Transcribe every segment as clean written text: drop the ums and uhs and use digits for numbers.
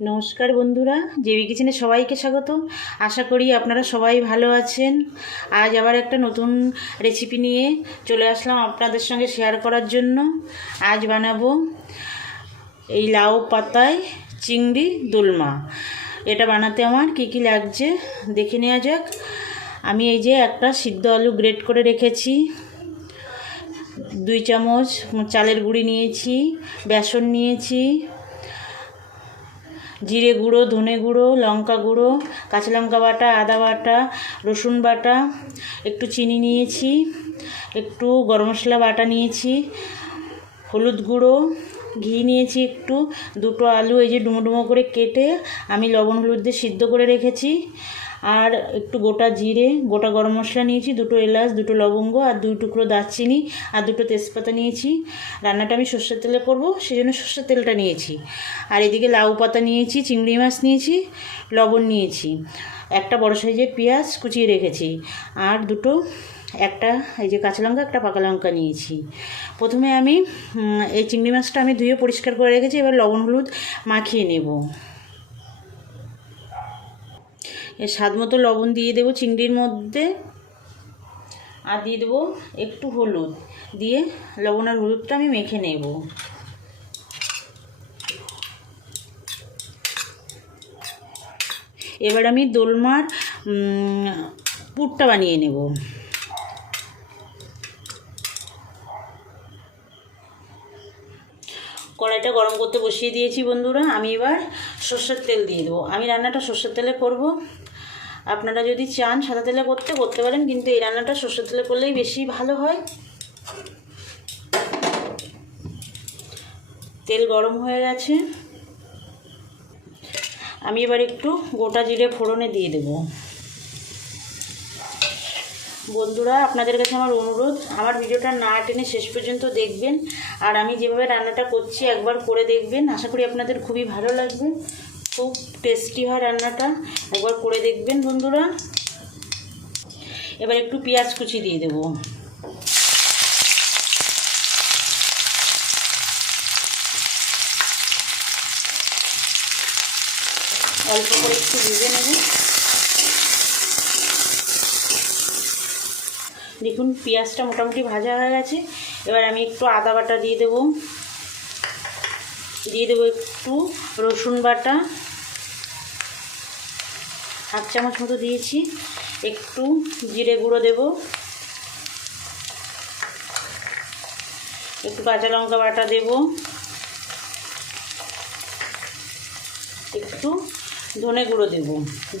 নমস্কার বন্ধুরা, জেবি কিচেনে সবাইকে স্বাগত। আশা করি আপনারা সবাই ভালো আছেন। আজ আবার একটা নতুন রেসিপি নিয়ে চলে আসলাম আপনাদের সঙ্গে শেয়ার করার জন্য। আজ বানাবো এই লাউ পাতায় চিংড়ি দোলমা। এটা বানাতে আমার কী কী লাগছে দেখে নেওয়া যাক। আমি এই যে একটা সিদ্ধ আলু গ্রেট করে রেখেছি, 2 চামচ চালের গুঁড়ি নিয়েছি, বেসন নিয়েছি, জিরে গুঁড়ো, ধনে গুঁড়ো, লঙ্কা গুঁড়ো, কাঁচা লঙ্কা বাটা, আদা বাটা, রসুন বাটা, একটু চিনি নিয়েছি, একটু গরম মশলা বাটা নিয়েছি, হলুদ গুঁড়ো, ঘি নিয়েছি একটু, 2টো আলু এই যে ডুমো ডুমো করে কেটে আমি লবণ হলুদ দিয়ে সিদ্ধ করে রেখেছি, আর একটু গোটা জিরে, গোটা গরম মশলা নিয়েছি, 2টো এলাচ, 2টো লবঙ্গ, আর 2 টুকরো দারচিনি, আর 2টো তেজপাতা নিয়েছি। রান্নাটা আমি সর্ষের তেলে করব, সেই জন্য সর্ষের তেলটা নিয়েছি। আর এদিকে লাউ পাতা নিয়েছি, চিংড়ি মাছ নিয়েছি, লবণ নিয়েছি, একটা বড় সাইজের পেঁয়াজ কুচিয়ে রেখেছি, আর একটা এই যে কাঁচা লঙ্কা, একটা পাকা লঙ্কা নিয়েছি। প্রথমে আমি এই চিংড়ি মাছটা আমি ধুয়ে পরিষ্কার করে রেখেছি। এবার লবণ হলুদ মাখিয়ে নেব। এর স্বাদ মতো লবণ দিয়ে দেবো চিংড়ির মধ্যে, আর দিয়ে দেবো একটু হলুদ, দিয়ে লবণ আর হলুদটা আমি মেখে নেব। এবার আমি দোলমার পুরটা বানিয়ে নেব। কড়াইটা গরম করতে বসিয়ে দিয়েছি বন্ধুরা। আমি এবার সর্ষের তেল দিয়ে দেবো। আমি রান্নাটা সর্ষের তেলে করব। আপনারা যদি চান সাদা তেলে করতে পারেন, কিন্তু এই রান্নাটা সর্ষের তেলে করলেই বেশি ভালো হয়। তেল গরম হয়ে গেছে। আমি এবার একটু গোটা জিরে ফোড়নে দিয়ে দেব। বন্ধুরা, আপনাদের কাছে আমার অনুরোধ, আমার ভিডিওটা না টেনে শেষ পর্যন্ত দেখবেন, আর আমি যেভাবে রান্নাটা করছি একবার করে দেখবেন। আশা করি আপনাদের খুবই ভালো লাগবে, খুব টেস্টি হয় রান্নাটা, একবার করে দেখবেন বন্ধুরা। এবার একটু পেঁয়াজ কুচি দিয়ে দেব। অল্প করে একটু ভেজে নেব। দেখুন পেঁয়াজটা মোটামুটি ভাজা হয়ে গেছে। এবার আমি একটু আদা বাটা দিয়ে দেব, একটু রসুন বাটা, 1/2 চামচ মতো দিয়েছি, একটু জিরে গুঁড়ো দেব, একটু কাঁচা লঙ্কা বাটা দেব, একটু ধনে গুঁড়ো দেব,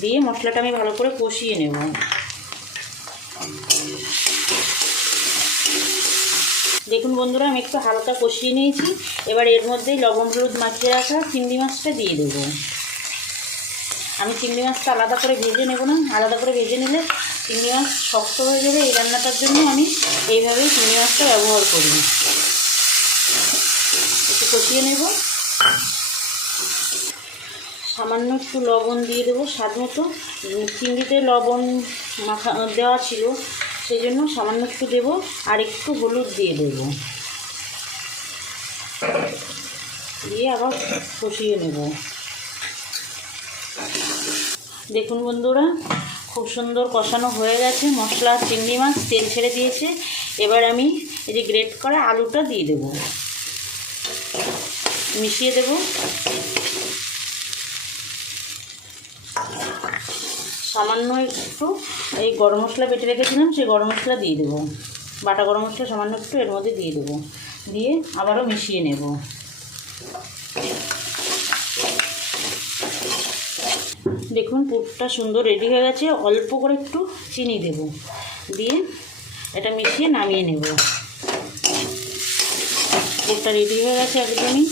দিয়ে মশলাটা আমি ভালো করে কষিয়ে নেব। দেখুন বন্ধুরা, আমি একটু হালকা কষিয়ে নিয়েছি। এবার এর মধ্যেই লবণ হলুদ মাখিয়ে রাখা চিংড়ি মাছটা দিয়ে দেবো। আমি চিংড়ি মাছটা আলাদা করে ভেজে নেব না, আলাদা করে ভেজে নিলে চিংড়ি মাছ শক্ত হয়ে যাবে। এই রান্নাটার জন্য আমি এইভাবেই চিংড়ি মাছটা ব্যবহার করি। একটু কষিয়ে নেব। সামান্য একটু লবণ দিয়ে দেবো স্বাদ মতো। চিংড়িতে লবণ মাখা দেওয়া ছিল, সেই জন্য সামান্য একটু দেবো, আর একটু হলুদ দিয়ে দেব, দিয়ে আবার কষিয়ে নেব। দেখুন বন্ধুরা, খুব সুন্দর কষানো হয়ে গেছে। মশলা চিংড়ি মাছ তেল ছেড়ে দিয়েছে। এবার আমি এই যে গ্রেট করা আলুটা দিয়ে দেব, মিশিয়ে দেব। সামান্য একটু এই গরম মশলা বেটে রেখেছিলাম, সেই গরম মশলা দিয়ে দেবো, বাটা গরম মশলা সামান্য একটু এর মধ্যে দিয়ে দেবো, দিয়ে আবারও মিশিয়ে নেব। দেখুন পুরটা সুন্দর রেডি হয়ে গেছে। অল্প করে একটু চিনি দেব, দিয়ে এটা মিশিয়ে নামিয়ে নেব। পুরটা রেডি হয়ে গেছে একদমই।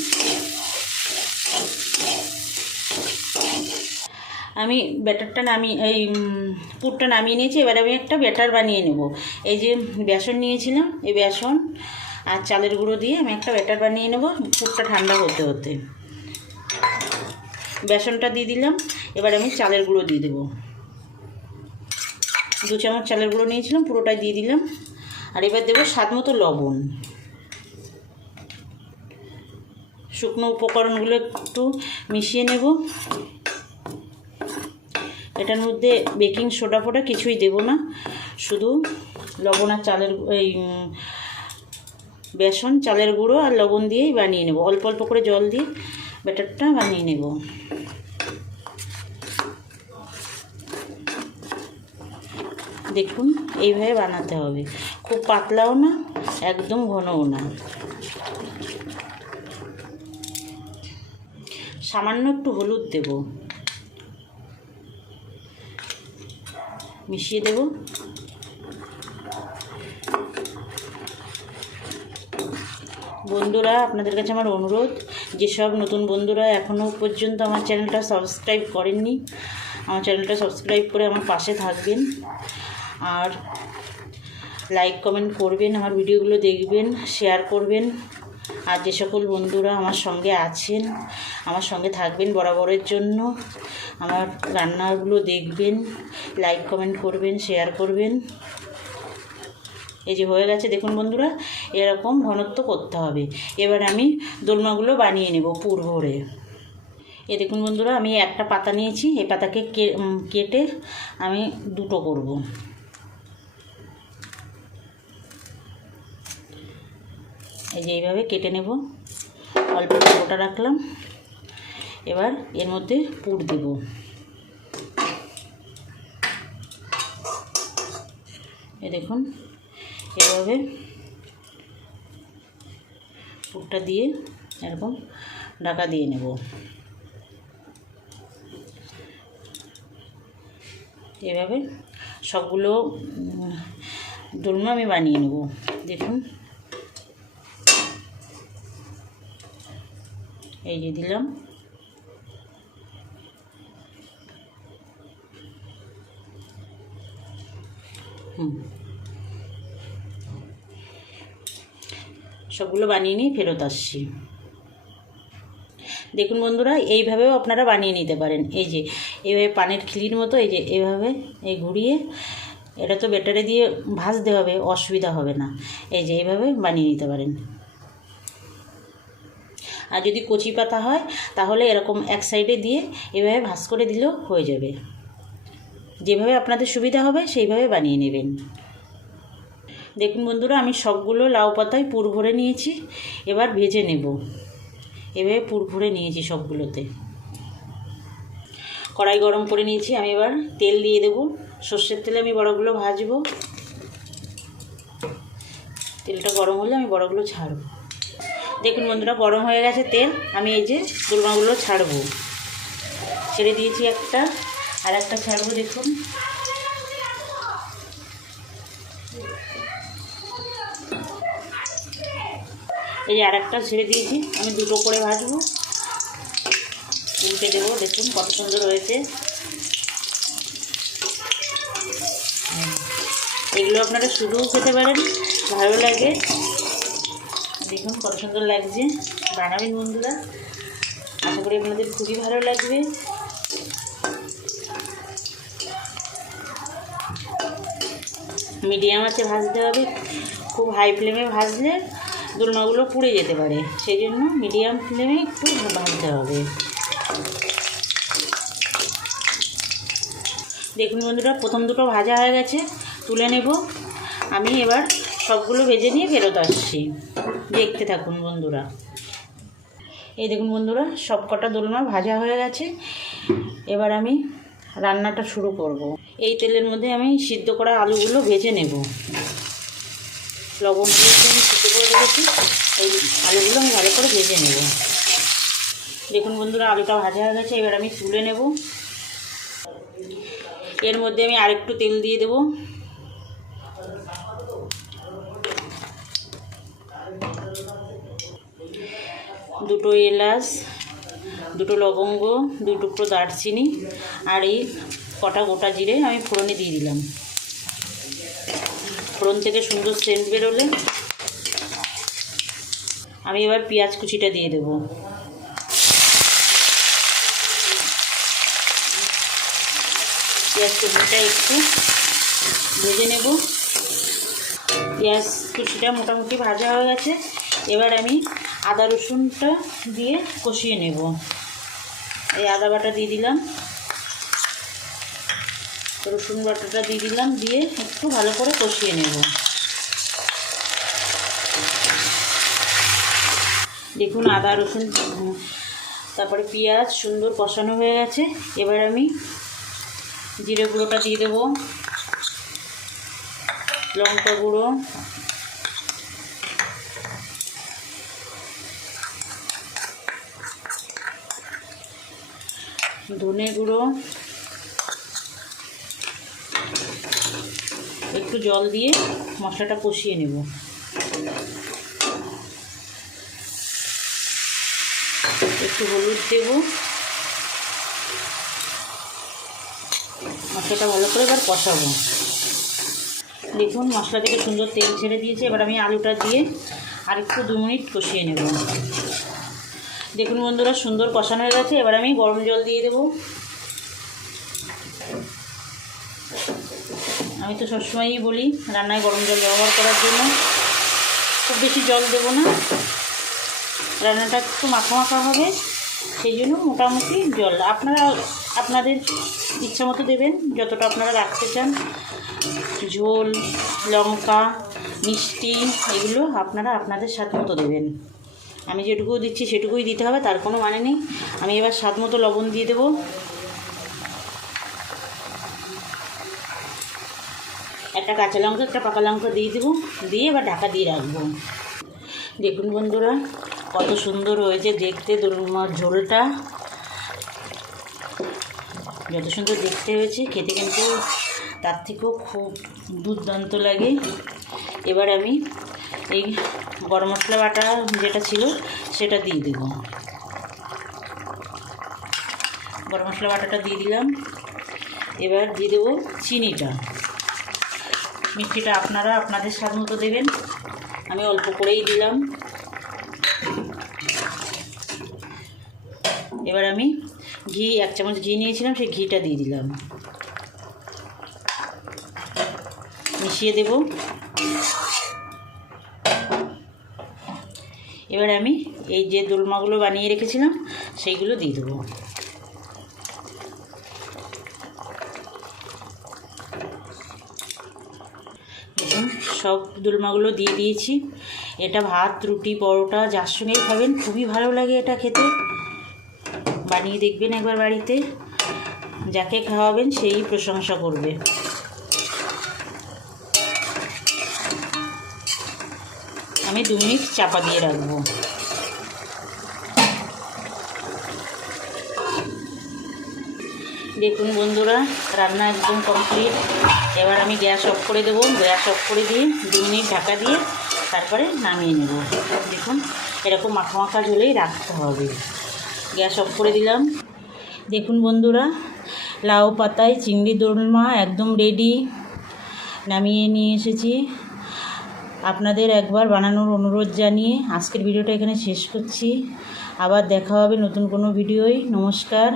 আমি পুরটা নামিয়ে নিয়েছি। এবার আমি একটা ব্যাটার বানিয়ে নেব। এই যে বেসন নিয়েছিলাম, এই বেসন আর চালের গুঁড়ো দিয়ে আমি একটা ব্যাটার বানিয়ে নেব, পুরটা ঠান্ডা হতে হতে। বেসনটা দিয়ে দিলাম। এবার আমি চালের গুঁড়ো দিয়ে দেবো। 2 চামচ চালের গুঁড়ো নিয়েছিলাম, পুরোটাই দিয়ে দিলাম। আর এবার দেবো স্বাদ মতো লবণ। শুকনো উপকরণগুলো একটু মিশিয়ে নেব। এটার মধ্যে বেকিং সোডা ফোডা কিছুই দেব না, শুধু লবণ আর চালের বেসন, চালের গুঁড়ো আর লবণ দিয়েই বানিয়ে নেব। অল্প অল্প করে জল দিয়ে ব্যাটারটা বানিয়ে নেব। দেখুন এইভাবে বানাতে হবে, খুব পাতলাও না একদম ঘনও না। সামান্য একটু হলুদ দেব, মিশিয়ে দেব। বন্ধুরা, আপনাদের কাছে আমার অনুরোধ, যেসব নতুন বন্ধুরা এখনও পর্যন্ত আমার চ্যানেলটা সাবস্ক্রাইব করেননি, আমার চ্যানেলটা সাবস্ক্রাইব করে আমার পাশে থাকবেন আর লাইক কমেন্ট করবেন, আমার ভিডিওগুলো দেখবেন, শেয়ার করবেন। আর যে সকল বন্ধুরা আমার সঙ্গে আছেন, আমার সঙ্গে থাকবেন বরাবরের জন্য, আমার রান্নাগুলো দেখবেন, লাইক কমেন্ট করবেন, শেয়ার করবেন। এই যে হয়ে গেছে দেখুন বন্ধুরা, এরকম ঘনত্ব করতে হবে। এবার আমি দোলমাগুলো বানিয়ে নেব পুর ভরে। এই দেখুন বন্ধুরা, আমি একটা পাতা নিয়েছি, এই পাতাকে কেটে আমি দুটো করব। এই যে এইভাবে কেটে নেব, অল্প গোটা রাখলাম। এবার এর মধ্যে পুর দেব। এই দেখুন এভাবে পুরটা দিয়ে এরকম ঢাকা দিয়ে নেব। এভাবে সবগুলো দোলমা আমি বানিয়ে নেব। দেখুন এই যে দিলাম। সবগুলো বানিয়ে নিয়ে ফেরত আসছি। দেখুন বন্ধুরা, এইভাবেও আপনারা বানিয়ে নিতে পারেন। এই যে এইভাবে পানের খিলির মতো, এই যে এইভাবে এই ঘুরিয়ে, এটা তো ব্যাটারে দিয়ে ভাজতে হবে, অসুবিধা হবে না। এই যে এইভাবে বানিয়ে নিতে পারেন। আর যদি কচি পাতা হয় তাহলে এরকম এক সাইডে দিয়ে এভাবে ভাঁজ করে দিলেও হয়ে যাবে। যেভাবে আপনাদের সুবিধা হবে সেইভাবে বানিয়ে নেবেন। দেখুন বন্ধুরা, আমি সবগুলো লাউ পাতায় পুর ভরে নিয়েছি, এবার ভেজে নেব। এভাবে পুর ভরে নিয়েছি সবগুলোতে। কড়াই গরম করে নিয়েছি, আমি এবার তেল দিয়ে দেব। সর্ষের তেলে আমি বড়গুলো ভাজবো। তেলটা গরম হলে আমি বড়গুলো ছাড়ব। দেখুন বন্ধুরা, গরম হয়ে গেছে তেল, আমি এই যে দোলমাগুলো ছাড়বো। ছেড়ে দিয়েছি একটা, আর একটা ছাড়বো। দেখুন এই যে আর একটা ছেড়ে দিয়েছি, আমি দুটো করে ভাজবো। উল্টে দেবো। দেখুন কত সুন্দর হয়েছে। এগুলো আপনারা শুধুও খেতে পারেন, ভালো লাগে। দেখুন কত সুন্দর লাগছে। বানাবেন বন্ধুরা, আশা করি আপনাদের খুবই ভালো লাগবে। মিডিয়াম আঁচে ভাজতে হবে, খুব হাই ফ্লেমে ভাজলে দোলমাগুলো পুড়ে যেতে পারে, সেই জন্য মিডিয়াম ফ্লেমে একটু ভাজতে হবে। দেখুন বন্ধুরা, প্রথম দুটো ভাজা হয়ে গেছে, তুলে নেব। আমি এবার সবগুলো ভেজে নিয়ে ফেরত আসছি, দেখতে থাকুন বন্ধুরা। এই দেখুন বন্ধুরা, সব কটা দোলমা ভাজা হয়ে গেছে। এবার আমি রান্নাটা শুরু করব। এই তেলের মধ্যে আমি সিদ্ধ করা আলুগুলো ভেজে নেব। লবণ দিয়ে আমি সিদ্ধ করে রেখেছি, এই আলুগুলো আমি ভালো করে ভেজে নেব। দেখুন বন্ধুরা, আলুটা ভাজা হয়ে গেছে, এবার আমি তুলে নেব। এর মধ্যে আমি আরেকটু তেল দিয়ে দেব। দুটো এলাচ, দুটো লবঙ্গ, দু টুকরো দারচিনি আর এই কটা গোটা জিরে আমি ফোড়নে দিয়ে দিলাম। ফোড়ন থেকে সুন্দর সেন্ট বেরোলে আমি এবার পেঁয়াজ কুচিটা দিয়ে দেব। পেঁয়াজ কুচিটা একটু ভেজে নেব। পেঁয়াজ কুচিটা মোটামুটি ভাজা হয়ে গেছে, এবার আমি আদা রসুনটা দিয়ে কষিয়ে নেব। এই আদা বাটা দিয়ে দিলাম, রসুন বাটাটা দিয়ে দিলাম, দিয়ে একটু ভালো করে কষিয়ে নেব। দেখুন আদা রসুন তারপরে পেঁয়াজ সুন্দর কষানো হয়ে গেছে। এবার আমি জিরে গুঁড়োটা দিয়ে দেব, লঙ্কা গুঁড়ো, ধনে গুঁড়ো, একটু জল দিয়ে মশলাটা কষিয়ে নেব। একটু হলুদ দেব, মশলাটা ভালো করে এবার কষাবো। দেখুন মশলা থেকে সুন্দর তেল ছেড়ে দিয়েছে। এবার আমি আলুটা দিয়ে আর একটু 2 মিনিট কষিয়ে নেব। দেখুন বন্ধুরা সুন্দর কষানো হয়ে গেছে। এবার আমি গরম জল দিয়ে দেব। আমি তো সবসময়ই বলি রান্নায় গরম জল ব্যবহার করার জন্য। খুব বেশি জল দেব না, রান্নাটা একটু মাখা মাখা হবে, সেই জন্য মোটামুটি জল আপনারা আপনাদের ইচ্ছা মতো দেবেন, যতটা আপনারা রাখতে চান। ঝোল, লঙ্কা, মিষ্টি এগুলো আপনারা আপনাদের স্বাদ মতো দেবেন। আমি যেটুকু দিচ্ছি সেটুকুই দিতে হবে, তার কোনো মানে নেই। আমি এবার স্বাদ মতো লবণ দিয়ে দেব। একটা কাঁচা লঙ্কা, একটা পাকা লঙ্কা দিয়ে দেবো, দিয়ে এবার ঢাকা দিয়ে রাখবো। দেখুন বন্ধুরা কত সুন্দর হয়েছে দেখতে দোরুল মাছ ঝোলটা। যত সুন্দর দেখতে হয়েছে খেতে কিন্তু তার থেকেও খুব দুর্দান্ত লাগে। এবার আমি এই গরম মশলা বাটা যেটা ছিল সেটা দিয়ে দেব। গরম মশলা বাটাটা দিয়ে দিলাম। এবার দিয়ে দেবো চিনিটা। মিষ্টিটা আপনারা আপনাদের স্বাদ মতো দেবেন, আমি অল্প করেই দিলাম। এবার আমি ঘি 1 চামচ ঘি নিয়েছিলাম, সেই ঘিটা দিয়ে দিলাম, মিশিয়ে দেব। এবার আমি এই যে দোলমাগুলো বানিয়ে রেখেছিলাম সেইগুলো দিয়ে দেবো। দেখুন সব দোলমাগুলো দিয়ে দিয়েছি। এটা ভাত, রুটি, পরোটা যার সঙ্গেই খাবেন খুবই ভালো লাগে এটা খেতে। বানিয়ে দেখবেন একবার বাড়িতে, যাকে খাওয়াবেন সেই প্রশংসা করবে। আমি 2 মিনিট চাপা দিয়ে রাখবো। দেখুন বন্ধুরা রান্না একদম কমপ্লিট। এবার আমি গ্যাস অফ করে দেবো। গ্যাস অফ করে দিয়ে 2 মিনিট ঢাকা দিয়ে তারপরে নামিয়ে নেব। দেখুন এরকম মাখা মাখা ঝোলেই রাখতে হবে। গ্যাস অফ করে দিলাম। দেখুন বন্ধুরা লাউ পাতায় চিংড়ি দোলমা একদম রেডি, নামিয়ে নিয়ে এসেছি। আপনাদের একবার বানানোর অনুরোধ জানিয়ে আজকের ভিডিওটা এখানে শেষ করছি। আবার দেখা হবে নতুন কোনো ভিডিওয়। নমস্কার।